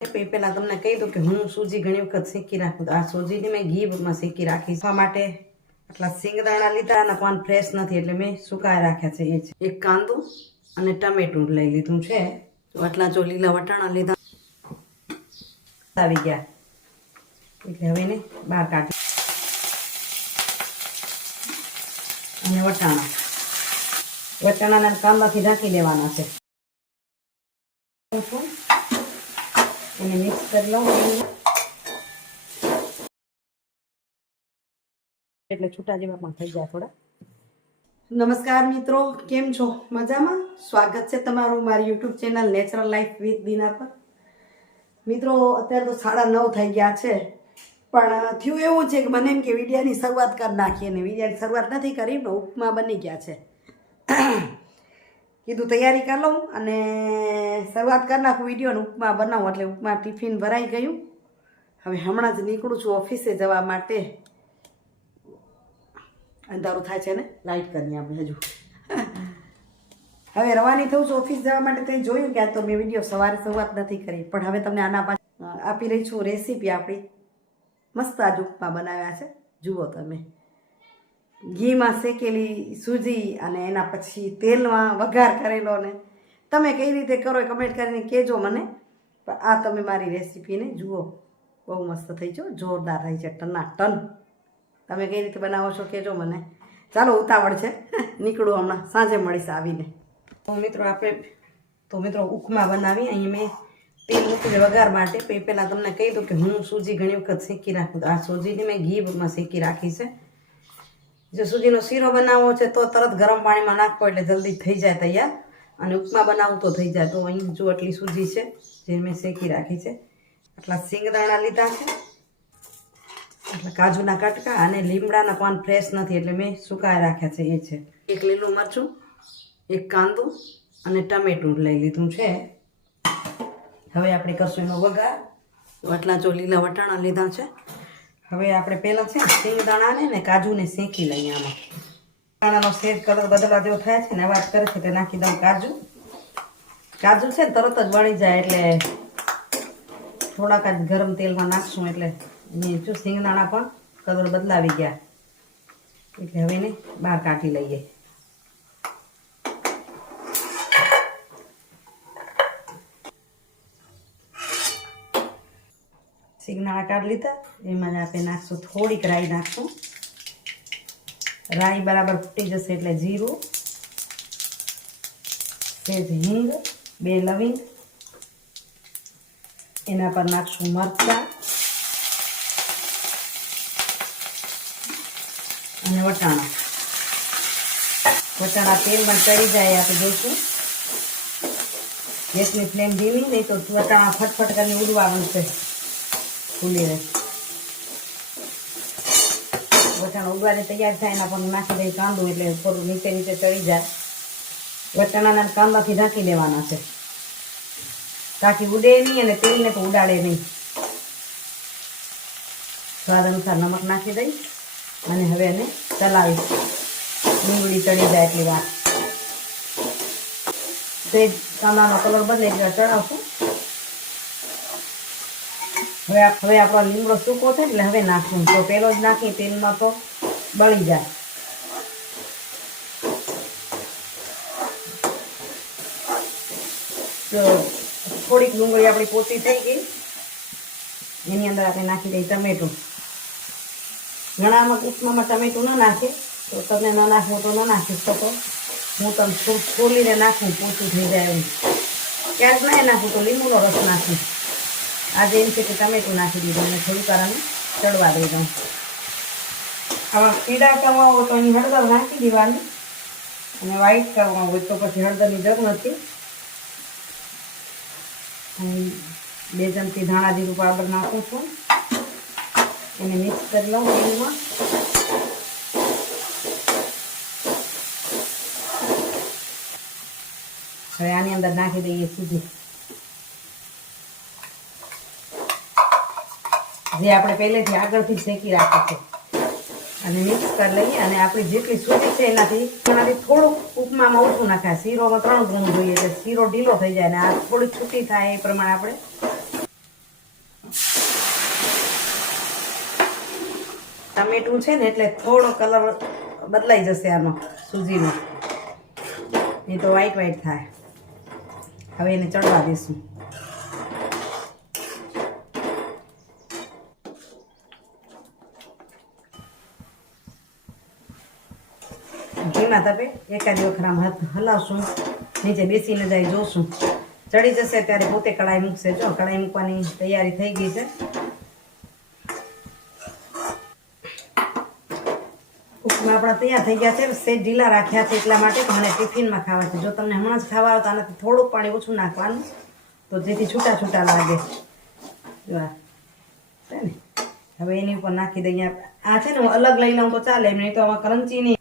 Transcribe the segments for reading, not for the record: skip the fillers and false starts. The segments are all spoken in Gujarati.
પહેલા તમને કહી દઉં કે હું સૂજી ઘણી વખત શેકી રાખું. આ સૂજીને મેં ઘીમાં શેકી રાખી છે. માટે આટલા સિંગદાણા લીધા અને પાન ફ્રેશ નથી એટલે મેં સુકાઈ રાખ્યા છે. એ છે એક કાંદો અને ટમેટું લઈ લીધું છે. આટલા જો લીલા વટાણા લીધા આવી ગયા એટલે હવે એને બહાર કાઢી અને વટાણાના કાંદાથી ઢાંકી દેવાના છે. એને મિક્સ કરી લઉં એટલે છૂટા જેવા પણ થઈ જાય થોડા. નમસ્કાર મિત્રો, કેમ છો? મજામાં? સ્વાગત છે તમારું મારી YouTube channel natural life with Dina પર. મિત્રો અત્યારે તો 9:30 થઈ ગયા છે, પણ થયું એવું છે કે મને એમ કે વિડીયાની શરૂઆત કરી નાખીએ ને વિડીયાની શરૂઆત નથી કરી પણ ઉપમા બની ગયા છે. કીધું તૈયારી કરી લઉં અને શરૂઆત કરી નાખું વિડીયોને ઉપમા બનાવું એટલે ઉપમા ટિફિન ભરાઈ ગયું. હવે હમણાં જ નીકળું છું ઓફિસે જવા માટે. અંધારું થાય છે ને, લાઇટ કરીએ આપણે હજુ. હવે રવાની થવું છું ઓફિસ જવા માટે. કંઈ જોયું કે આ તો મેં વિડીયો સવારે શરૂઆત નથી કરી, પણ હવે તમને આના પાછળ આપી રહી છું રેસીપી. આપણી મસ્ત આજ ઉપમા બનાવ્યા છે, જુઓ તમે. ઘીમાં શેકેલી સૂજી અને એના પછી તેલમાં વઘાર કરેલો. ને તમે કઈ રીતે કરો એ કમેન્ટ કરીને કહેજો મને. પણ આ તમે મારી રેસીપીને જુઓ, બહુ મસ્ત થઈ છે, જોરદાર થઈ છે, ટનાટન. તમે કઈ રીતે બનાવો છો કહેજો મને. ચાલો ઉતાવળ છે, નીકળું હમણાં, સાંજે મળીશ આવીને. તો મિત્રો ઉપમા બનાવી. અહીં મેં તેલ મૂકી વઘાર માટે. પહેલાં તમને કહી દઉં કે હું સૂજી ઘણી વખત શેકી રાખું. આ સૂજીને મેં ઘીમાં શેકી રાખી છે. જો સૂજીનો શીરો બનાવવો છે તો તરત ગરમ પાણીમાં નાખવો એટલે જલ્દી થઈ જાય તૈયાર, અને ઉપમા બનાવવું તો થઈ જાય. તો અહીં જો આટલી સૂજી છે જે મેં શેકી રાખી છે. આટલા સિંગદાણા લીધા છે, આટલા કાજુના કટકા અને લીમડાના પાન ફ્રેશ નથી એટલે મેં સુકાઈ રાખ્યા છે. એ છે એક લીલું મરચું, એક કાંદો અને ટમેટું લઈ લીધું છે. હવે આપણે કરશું એનો વઘાર. આટલા જો લીલા વટાણા લીધા છે. હવે આપણે પહેલાં છે સિંગદાણાને ને કાજુને શેકી લઈએ. આમાં દાણાનો સેજ કલર બદલવા જેવો થાય છે ને અવાજ કરે છે એટલે નાખી દઉં કાજુ. કાજુ છે ને તરત જ વળી જાય એટલે થોડાક જ ગરમ તેલમાં નાખશું એટલે જો સિંગદાણા પણ કલર બદલાવી ગયા એટલે હવે એને બહાર કાઢી લઈએ. સિંગદાણા કાઢી લીધા. એમાં આપણે નાખશું થોડીક રાઈ નાખશું. રાઈ બરાબર ફૂટી જશે એટલે જીરું, સેજ હિંગ, 2 લવિંગ, એના પર નાખશું મરચાં અને વટાણા. વટાણા તેલમાં ચડી જાય આપણે જોઈશું. ગેસની ફ્લેમ ધીમી, નહીં તો વટાણા ફટફટ કરીને ઉડવા મળશે. ફૂલીને વટાણા ઉડવાની તૈયાર થાય એના પર નાખી દઈ કાંદો એટલે થોડું નીચે ચડી જાય. વટાણાના કાંદાથી ઢાંકી દેવાના છે તાકી ઉડે નહીં અને તેલને તો ઉડાડે નહીં. સ્વાદ અનુસાર નમક નાખી દઈ અને હવે એને ચલાવી. ડુંગળી ચડી જાય એટલી વાર. તે કાંદાનો કલર બદલે એટલે ચડાવશું. હવે આપણો લીમડો સૂકો છે એટલે હવે નાખવું. તો પેલો જ નાખી તેલમાં તો બળી જાય. તો થોડીક ડુંગળી આપણી પોચી થઈ ગઈ. એની અંદર આપણે નાખી દઈએ ટમેટું. ઘણામાં ઉપમામાં ટમેટું ન નાખે, તો તમે ન નાખવું તો ન નાખી શકો. હું તમને છોલીને નાખું, પોચું થઈ જાય એમ. ક્યાંક નહીં નાખું તો લીંબુનો રસ નાખું. આજે એમ છે કે ટમેટું નાખી દીધું અને થોડીક વાર અમે ચડવા દઈ દઉં. આમાં પીળા કરવા હોય તો અહીં હળદર નાખી દેવાની, અને વ્હાઈટ કરવા હોય તો પછી હળદરની જરૂર નથી. 2 ચમચી ધાણા જીરું પાવડર નાખું છું. એને મિક્સ કરી લઉં તેલમાં. હવે આની અંદર નાખી દઈએ સૂજી જે આપણે પહેલેથી આગળથી શેકી રાખી છે, અને મિક્સ કરી લઈએ. અને આપણી જેટલી સૂજી છે એનાથી થોડુંક ઉપમામાં ઓછું નાખાય. શીરોમાં 3 ગણું જોઈએ એટલે શીરો ઢીલો થઈ જાય, અને આ થોડી છૂટી થાય એ પ્રમાણે આપણે ટમેટું છે ને એટલે થોડો કલર બદલાઈ જશે આનો સૂજીનો, એ તો વ્હાઈટ વ્હાઈટ થાય. હવે એને ચડવા દઈશું. ધીમા તપે એકાદી વખત આમ હાથ હલાવશું, નીચે બેસી ન જાય જોશું. ચડી જશે ત્યારે પોતે કઢાઈ મૂકશે. જો કઢાઈ મૂકવાની તૈયારી થઈ ગઈ છે. ઉપમા આપણા તૈયાર થઈ ગયા છે. સેજ ઢીલા રાખ્યા છે એટલા માટે કે મને ટિફિનમાં ખાવા છે. જો તમને હમણાં જ ખાવા આવે તો આનાથી થોડુંક પાણી ઓછું નાખવાનું, તો જેથી છૂટા છૂટા લાગે. જો છે ને, હવે એની ઉપર નાખી દઈએ. આ છે ને હું અલગ લઈ લઉં તો ચાલે, નહીં તો આમાં કરંચી નહીં.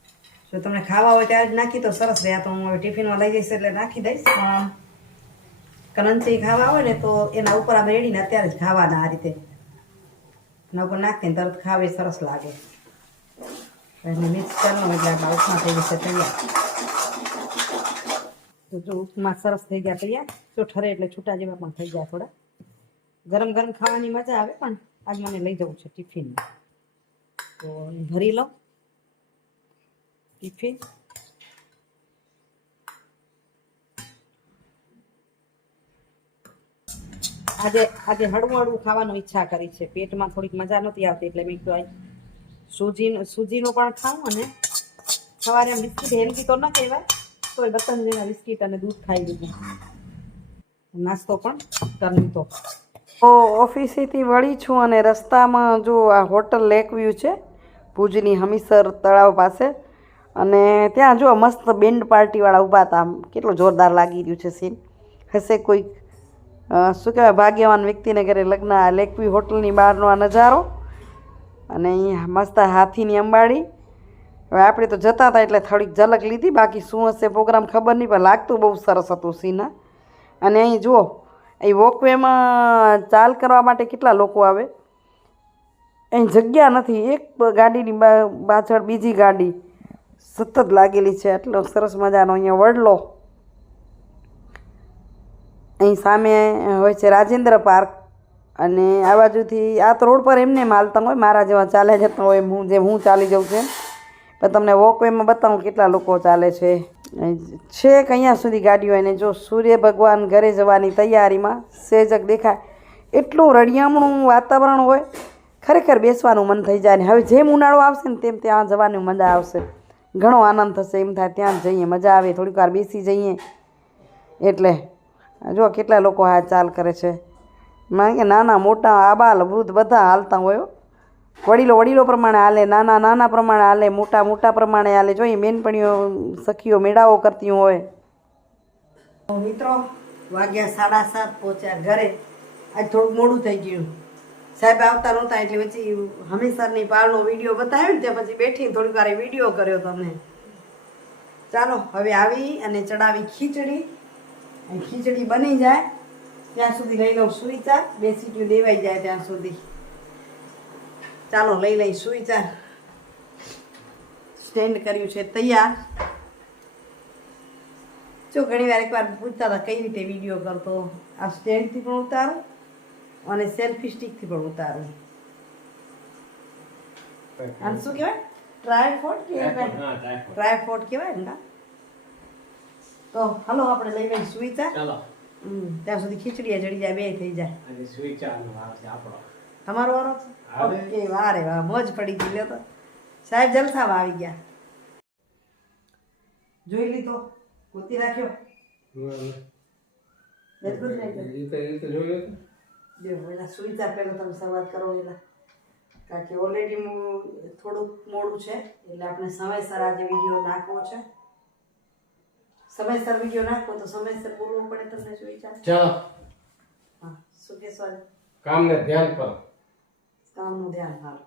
જો તમને ખાવા હોય ત્યારે જ નાખી તો સરસ રહે. તો હું હવે ટિફિનમાં લઈ જઈશ એટલે નાખી દઈશ. કરંચી ખાવા હોય ને તો એના ઉપર આ રેડીને અત્યારે જ ખાવાના આ રીતે એના ઉપર નાખીને તરત ખાવે સરસ લાગે. એને મિક્સ કરવાનું એટલે આપણા ઉપમા થઈ જશે તૈયાર. તો જો ઉપમા સરસ થઈ ગયા તૈયાર. જો ઠરે એટલે છૂટા જેવા પણ થઈ ગયા થોડા. ગરમ ગરમ ખાવાની મજા આવે, પણ આજ મને લઈ જવું છે ટિફિનમાં. તો ભરી લો ટિફિન. આજે હળવું હળવું ખાવાનું ઈચ્છા કરી છે. પેટમાં થોડીક મજા નહોતી આવતી એટલે મેં કીધું સૂજીનો પણ ખાઉં, અને સવારે આમ બિસ્કીટ હેલ્ધી તો ન કહેવાય, તો એ બતંજળીના બિસ્કીટ અને દૂધ ખાઈ લીધું. નાસ્તો પણ કરી લીધો. તો ઓફિસેથી વળી છું અને રસ્તામાં જો આ હોટલ લેક વ્યૂ છે ભુજની હમીસર તળાવ પાસે, અને ત્યાં જો મસ્ત બેન્ડ પાર્ટીવાળા ઊભા હતા. કેટલું જોરદાર લાગી રહ્યું છે સીન. હશે કોઈક શું કહેવાય ભાગ્યવાન વ્યક્તિને ઘરે લગ્ન. આ લેકવી હોટલની બહારનો આ નજારો, અને અહીંયા મસ્ત હાથીની અંબાડી. હવે આપણે તો જતા હતા એટલે થોડીક ઝલક લીધી, બાકી શું હશે પ્રોગ્રામ ખબર નહીં, પણ લાગતું બહુ સરસ હતું સીન. અને અહીં જુઓ, અહીં વોકવેમાં ચાલ કરવા માટે કેટલા લોકો આવે. અહીં જગ્યા નથી, એક ગાડીની પાછળ બીજી ગાડી સતત લાગેલી છે. એટલો સરસ મજાનો અહીંયા વડલો. અહીં સામે હોય છે રાજેન્દ્ર પાર્ક, અને આ બાજુથી આ તો રોડ પર એમને હાલતા હોય, મારા જેવા ચાલે જતા હોય, હું ચાલી જાઉં છું. પણ તમને વોકવેમાં બતાવું કેટલા લોકો ચાલે છે. છેક અહીંયા સુધી ગાડીઓ. એને જો સૂર્ય ભગવાન ઘરે જવાની તૈયારીમાં સેજક દેખાય. એટલું રળિયામણું વાતાવરણ હોય, ખરેખર બેસવાનું મન થઈ જાય. ને હવે જેમ ઉનાળો આવશે ને તેમ ત્યાં જવાની મજા આવશે. ઘણો આનંદ થશે, એમ થાય ત્યાં જઈએ મજા આવે, થોડીક વાર બેસી જઈએ. એટલે જો કેટલા લોકો આ ચાલ કરે છે. માને કે નાના મોટા આબાલ વૃદ્ધ બધા હાલતા હોય. વડીલો પ્રમાણે હાલે, નાના પ્રમાણે હાલે, મોટા પ્રમાણે હાલે. જોઈએ બેનપણીઓ સખીઓ મેળાઓ કરતી હોય. મિત્રો વાગ્યા 7:30 પહોંચ્યા ઘરે. આજ થોડુંક મોડું થઈ ગયું, સાહેબ આવતા નહોતા એટલે પછી હમીસરની પાળનો વિડીયો બતાવ્યો ને ત્યાં પછી બેઠી થોડીક વાર વિડીયો કર્યો તમને. ચાલો હવે આવી અને ચડાવી ખીચડી. ખીચડી બની જાય ત્યાં સુધી લઈ લઉં સુઈચાર. 2 સીટીઓ દેવાઈ જાય ત્યાં સુધી. ચાલો લઈ લઈ સુઈચાર. સ્ટેન્ડ કર્યું છે તૈયાર. જો ઘણી વાર એકવાર પૂછતા હતા કઈ રીતે વિડીયો કરતો. આ સ્ટેન્ડથી પણ ઉતારું અને સેલ્ફી સ્ટિકથી પણ ઉતારું. આને શું કહેવાય? ટ્રાયપોડ કહેવાય. ટ્રાયપોડ કહેવાય ને. તો હલો આપણે લઈ લઈ સુઈચાર. ત્યાં સુધી ખીચડી જડી જાય, 2 થઈ જાય. તમારો વારો છે? ઓકે, વારે વાહ, મોજ પડી ગઈ. લે તો સાહેબ જલસામાં આવી ગયા. જોઈ લીધો, ગોતી રાખ્યો. સુવિચાર પહેલો તમે શરૂઆત કરો એટલે, કારણ કે ઓલરેડી થોડુંક મોડું છે એટલે આપણે સમયસર આજે વિડીયો નાખવો છે. સમયસર વિડીયો નાખવો તો સમયસર બોલવું પડે તમને. સુવિચાર ચાલો. હા, શું કહેશો? કામને ધ્યાન પર, કામનું ધ્યાન. હાલ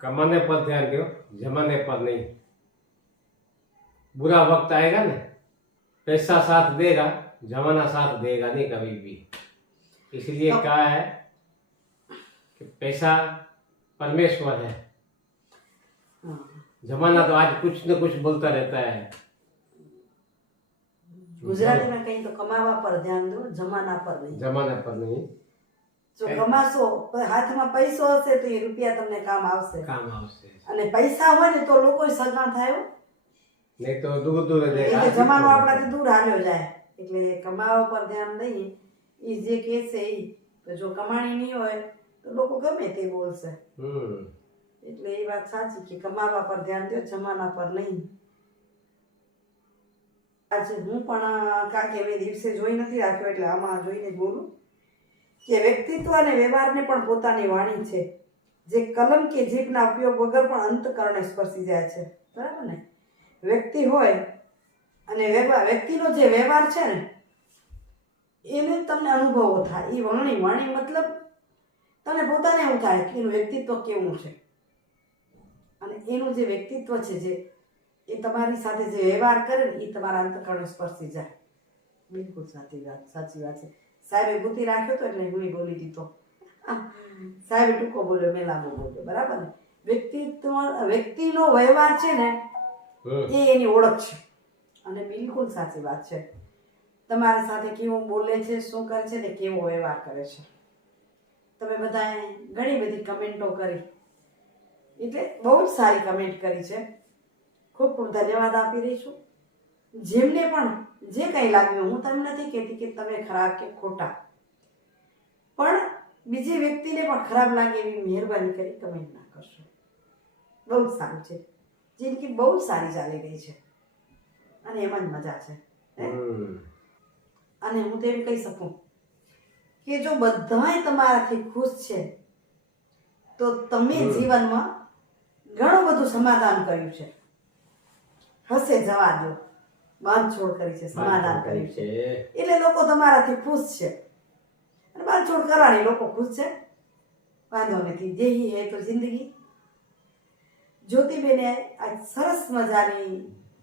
कमाने पर ध्यान दो, जमाने पर नहीं. बुरा वक्त आएगा ना, पैसा साथ देगा, जमाना साथ देगा नहीं कभी भी. इसलिए कहा है कि पैसा परमेश्वर है. जमाना तो आज कुछ न कुछ बोलता रहता है. गुजराती में कहीं तो कमावा पर ध्यान दो, जमाना पर नहीं. जमाना पर नहीं. જો કમાશો તો હાથમાં પૈસો હશે તો એ રૂપિયા તમને કામ આવશે. કામ આવશે. અને પૈસા હોય ને તો લોકો સગા થાય હો. નહીં તો દૂર દૂર જ રહે. એટલે જમાનો આપણાથી દૂર હાલ્યો જાય. એટલે કમાવા પર ધ્યાન દઈએ એ જે કહે છે એ. તો જો કમાણી નહીં હોય તો લોકો ગમે તે બોલશે. એટલે એ વાત સાચી કે કમાવા પર ધ્યાન દો, જમાના પર નહીં. આજે હું પણ કારણ કે મેં દિવસે જોઈ નથી રાખ્યો એટલે આમાં જોઈને જ બોલું કે વ્યક્તિત્વ અને વ્યવહારને પણ પોતાની વાણી છે, જે કલમ કે જીભના ઉપયોગ વગર પણ અંતકરણે સ્પર્શી જાય છે. બરાબર ને? વ્યક્તિ હોય અને વ્યક્તિનો જે વ્યવહાર છે ને એને તમને અનુભવો થાય. એ વાણી મતલબ તમને પોતાને એવું થાય કે એનું વ્યક્તિત્વ કેવું છે, અને એનું જે વ્યક્તિત્વ છે જે એ તમારી સાથે જે વ્યવહાર કરે ને એ તમારા અંતકરણે સ્પર્શી જાય. બિલકુલ સાચી વાત છે. સાહેબે ગુતી રાખ્યો તો એટલે હું બોલી દીધો. સાહેબે ટૂંકો બોલ્યો, મેં લાંબો બોલ્યો. બરાબર ને? વ્યક્તિનો વ્યવહાર છે ને એ એની ઓળખ છે. અને બિલકુલ સાચી વાત છે. તમારી સાથે કેવું બોલે છે, શું કરે છે ને કેવો વ્યવહાર કરે છે. તમે બધાએ ઘણી બધી કમેન્ટો કરી, એટલે બહુ જ સારી કમેન્ટ કરી છે. ખૂબ ખૂબ ધન્યવાદ આપી રહી છું. જેમને પણ જે કંઈ લાગ્યું, હું તમને નથી કહેતી કે તમે ખરાબ કે ખોટા, પણ બીજી વ્યક્તિને પણ ખરાબ લાગે એવી મહેરબાની કરી કમેન્ટ ના કરશો. બહુ જ સારું છે. જિંદગી બહુ જ સારી ચાલી રહી છે અને એમાં જ મજા છે. અને હું તો એમ કહી શકું કે જો બધાય તમારાથી ખુશ છે તો તમે જીવનમાં ઘણું બધું સમાધાન કર્યું છે. હશે જવા દો, બાંધછોડ કરી છે, સમાધાન કર્યું છે, એટલે લોકો તમારાથી ખુશ છે. અને બાંધછોડ કરવાની લોકો ખુશ છે, વાંધો નથી. જેહી હે તો જિંદગી. જ્યોતિબેને આ સરસ મજાની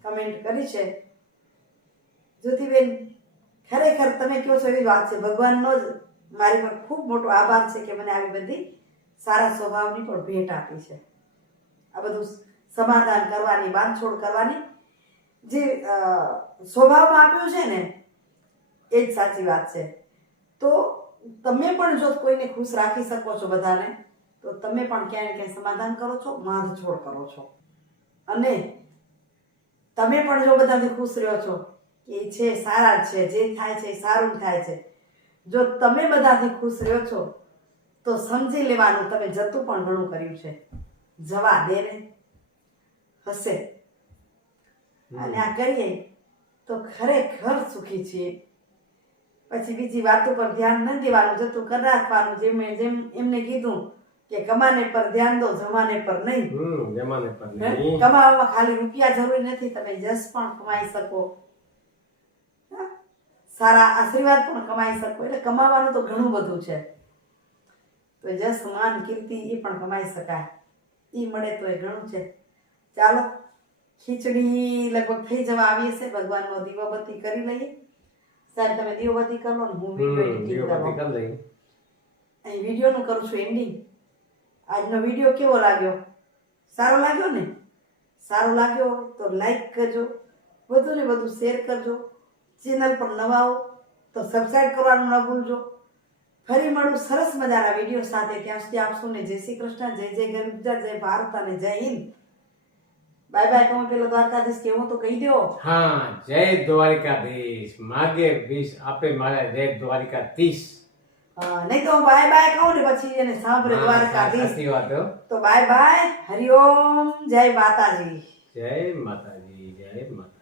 કમેન્ટ કરી છે. જ્યોતિબેન, ખરેખર તમે કહો છો એવી વાત છે. ભગવાનનો જ મારી પર ખૂબ મોટો આભાર છે કે મને આવી બધી સારા સ્વભાવની પણ ભેટ આપી છે. આ બધું સમાધાન કરવાની, બાંધછોડ કરવાની જે સ્વભાવમાં આપ્યું છે ને એ જ સાચી વાત છે. તો તમે પણ જો કોઈને ખુશ રાખી શકો છો બધાને, તો તમે પણ ક્યાંય ક્યાંય સમાધાન કરો છો, બાંધછોડ કરો છો. અને તમે પણ જો બધાથી ખુશ રહ્યો છો કે છે સારા છે, જે થાય છે એ સારું થાય છે, જો તમે બધાથી ખુશ રહ્યો છો તો સમજી લેવાનું તમે જતું પણ ઘણું કર્યું છે. જવા દે ને, હશે. અને આ કરીએ તો ખરેખર સુખી છીએ. પછી બીજી વાતો પર ધ્યાન ન દેવાનું, જતું કરી રાખવાનું. જેમ એમને કીધું કે કમાને પર ધ્યાન દો, જમાને પર નહીં. જમાને પર નહીં. કમાવામાં ખાલી રૂપિયા જરૂરી નથી, તમે જસ પણ કમાઈ શકો, સારા આશીર્વાદ પણ કમાઈ શકો. એટલે કમાવાનું તો ઘણું બધું છે. તો જસ, માન, કીર્તિ એ પણ કમાઈ શકાય. એ મળે તો એ ઘણું છે. ચાલો, ખીચડી લગભગ થઈ જવા આવી હશે. ભગવાનનો દીવાબત્તી કરી લઈએ. સાહેબ તમે દીવાબત્તી કરો ને, હું વિડીયો એડિટિંગ કરું. અહીં વિડીયોનું કરું છું એન્ડિંગ. આજનો વિડીયો કેવો લાગ્યો? સારો લાગ્યો ને? સારો લાગ્યો તો લાઈક કરજો, વધુ ને વધુ શેર કરજો. ચેનલ પર નવા હો તો સબસ્ક્રાઈબ કરવાનું ન ભૂલજો. ફરી મળું સરસ મજાના વિડીયો સાથે. ત્યાં સુધી આપ સૌને જય શ્રી કૃષ્ણ, જય જય ગરવી ગુજરાત, જય ભારત અને જય હિન્દ. Bye bye. તમે પેલો દ્વારકાધીશ કેવો તો કહી દો. હા, જય દ્વારકાધીશ. માગે 20 આપે મારા જય દ્વારકાધીશ. નહીં તો બાય બાય કહું ને પછી એને સાંભળે દ્વારકાધીશ. સાચી વાત હો. તો બાય બાય. હરિઓમ. જય માતાજી. જય માતાજી. જય માતા.